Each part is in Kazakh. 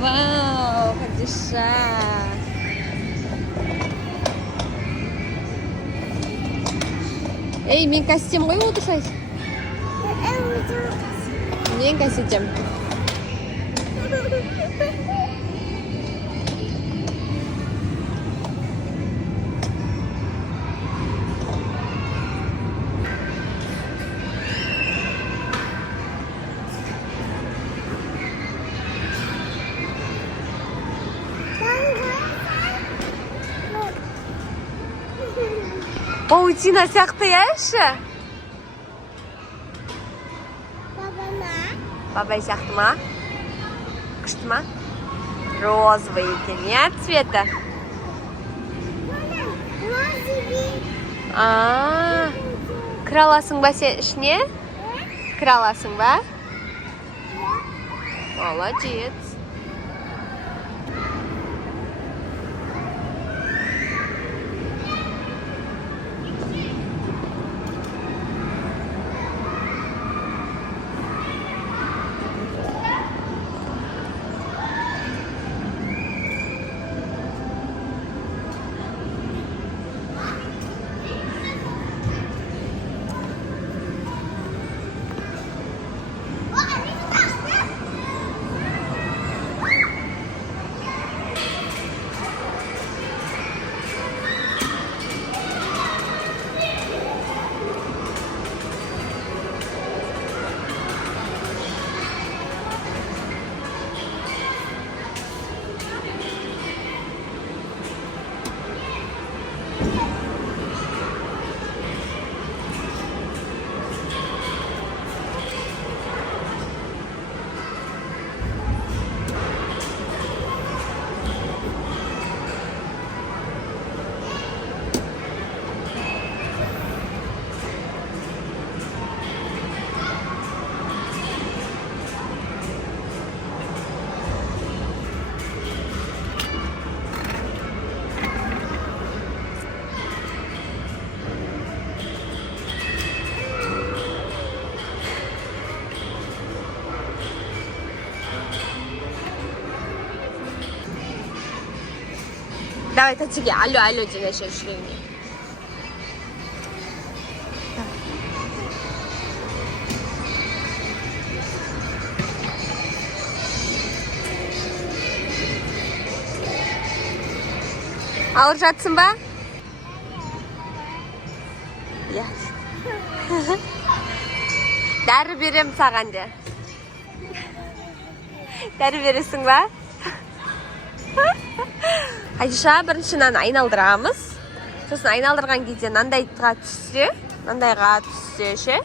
Вау, падиша. Эй, мен костюм ғой отырсайсың. Мен костюм. Паутина сияқты яшы? Бабай сияқты ма? Күшті ма? Розовый екен, я цвета? Кіре аласың ба сен ішіне? Кіре аласың ба? Молодец. Давай, Татьяне, алло, тебе сейчас шли мне. Алып жатсың ба? Иә. Дәрі берем саған де. Дәрі бересің ба? Қадиша, бірінші наны айналдырамыз. Сосын айналдырған кезде нандайға түссе ше.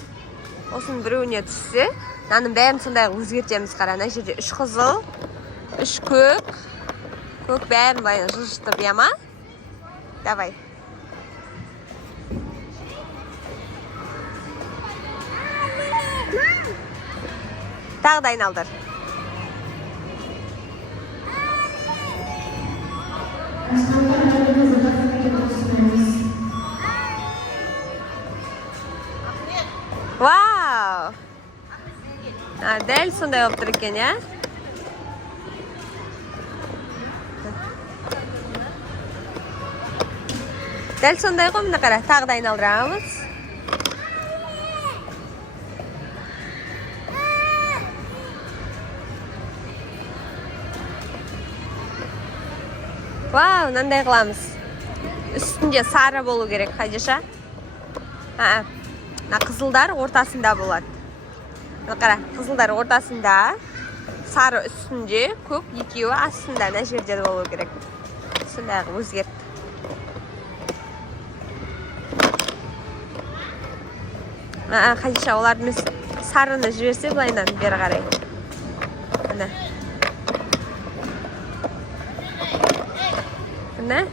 Осын біреуіне түссе. Нанын бәрін сондай өзгертеміз қара. Ана жерде 3 қызыл, 3 көк. Көк бәрін былай жылжытып, яма? Давай. Тағы да айналдыр. Вау! Дәл сондай болып тұр екен, я? Дәл сондай ғой, мына қара, тағы да айналдырамыз. Вау, мынандай қыламыз. Үстінде сары болу керек, Қадиша. Мына қызылдар ортасында болады. Мына қара, қызылдар ортасында, сары үстінде, көк екеуі астында, мына жерде болу керек. Сондай өзгерт. Қадиша, оларды біз сарыны жіберсе, былайынан бері қарай. Мына. Мына.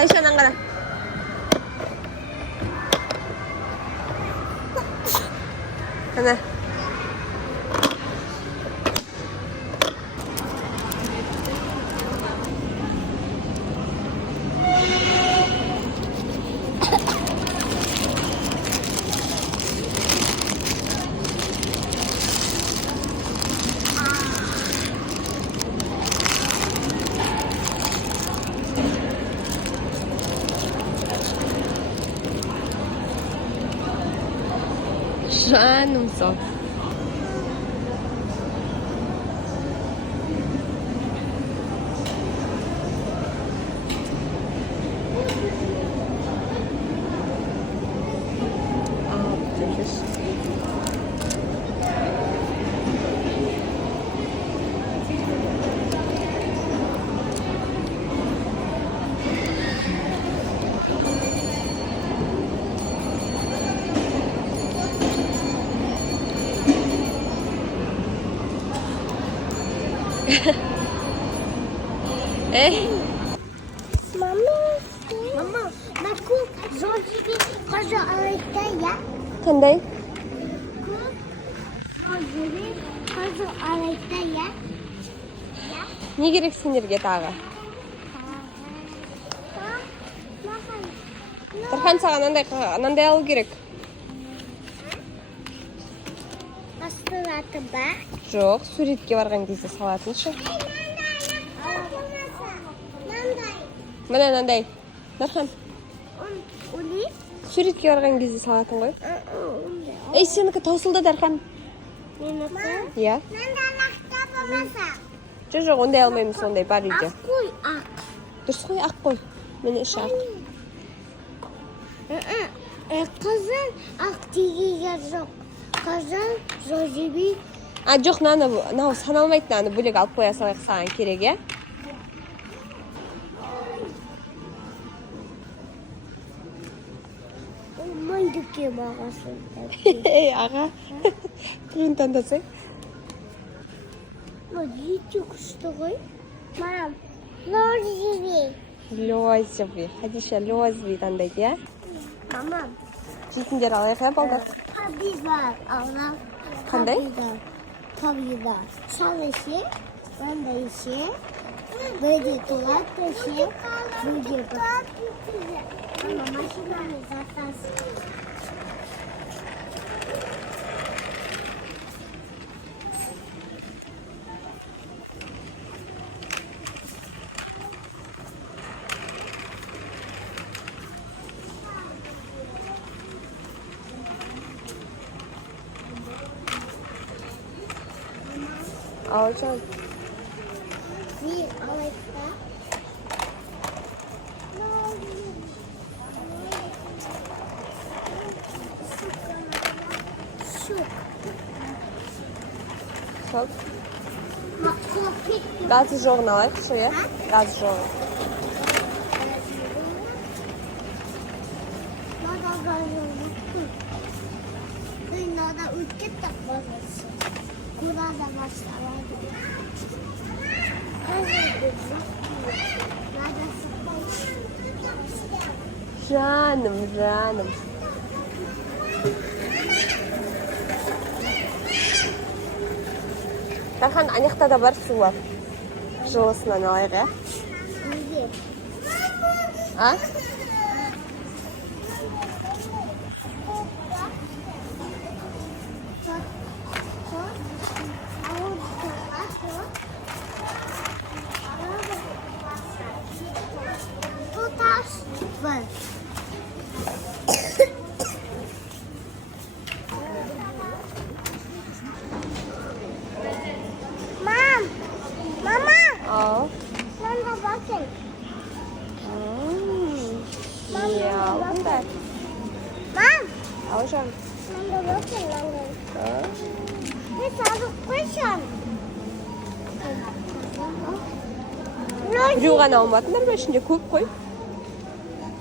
Хадишадан қара. Қана. Жанымсың. Mama, aku Zoji kaza aleta ya. Қандай? Zoji kaza aleta ya. Не керек сендерге тағы? Дархан саған анандай алу керек. Астылаты ба? Жоқ, суретке барған кезде салатыншы. Міне мынандай. Дархан, Ули? суретке барған кезде салатын ғой. Ей, сенікі таусылды, Дархан. Менікі? Иә. Нанда болмаса. Жоқ, ондай алмаймыз, сондай бар үйде. Ақ қой, ақ. Дұрыс қой, ақ қой. Міне іші ақ. Қызыл ақ дегенге жоқ. Қызыл Зожиби. Жоқ, мынау саналмайды, мынаны бөлек алып қоя салайық, саған керек, иә? Мойдыке бағасын. Ей, аға. Күрін таңдасай. Өте күшті ғой. Мам, Лозиби. Лозиби. Хадиша лозиби таңдайды, иә? Мамам. Жейтіндер алайық, иә, балдар? Побидар алам. Қандай? Побидар. Шалы ше, мындай ше, бөдекелер ше, бөдекелер. Мама, машинаны затасың. Алжан. Bir alayda. Şu. Сол. Максопит. Газы жоғын алайық, шу, иә? Газы жоғы. Надо газовый. Надо уйти так базарсы. Куда да başlamadı. Жаным, жаным. Дархан, анаяқта да бар су бар. Жылысынан алайық, иә? Неге? А? Var. Mam, mama. Al. Nanda bakın. Ya, bunlar. Mam, Alacağım. nanda bakın nanda. Ne sadık koşan. Біреу ғана алмадыңдар ма? Ішінде көп қой.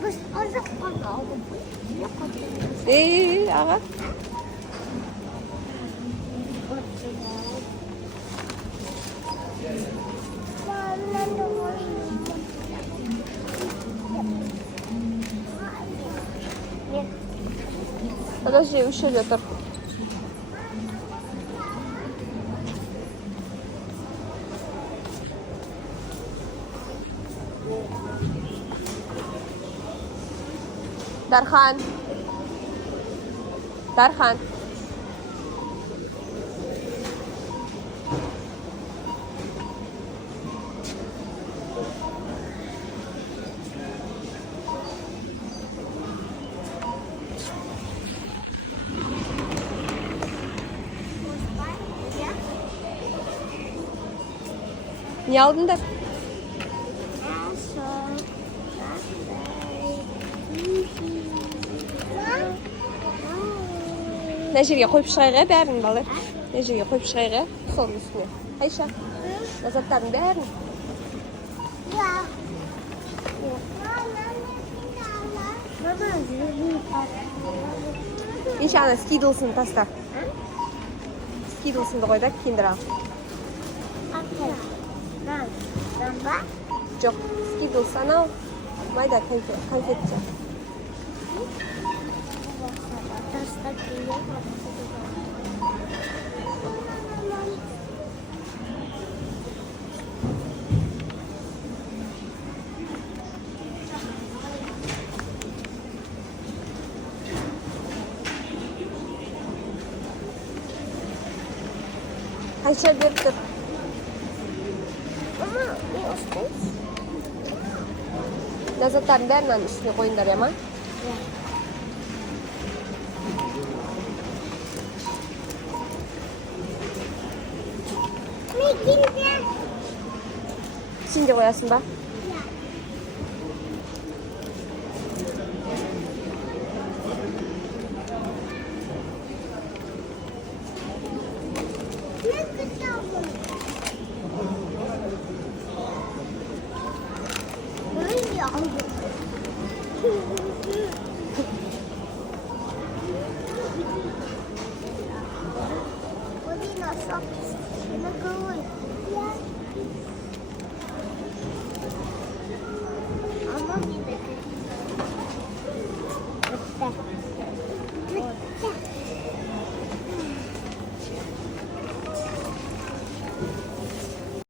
Biz azık kaldık. Аға. Подожди, үш жерде тұр. Дархан. Дархан. Не алдыңдар? Мына жерге қойып шығайық, бәрін, балалар. Мына жерге қойып шығайық, соның үстіне. Айша, мына заттардың бәрін. Еще ана скидлсын таста. Скидлсынды қой да, киндер ал. Жоқ, скидлс анау. Майда конфетте. Қанша беріп тұр? Назаттардың бәрін үстіне қойындар, ема? Сен де қоясың ба?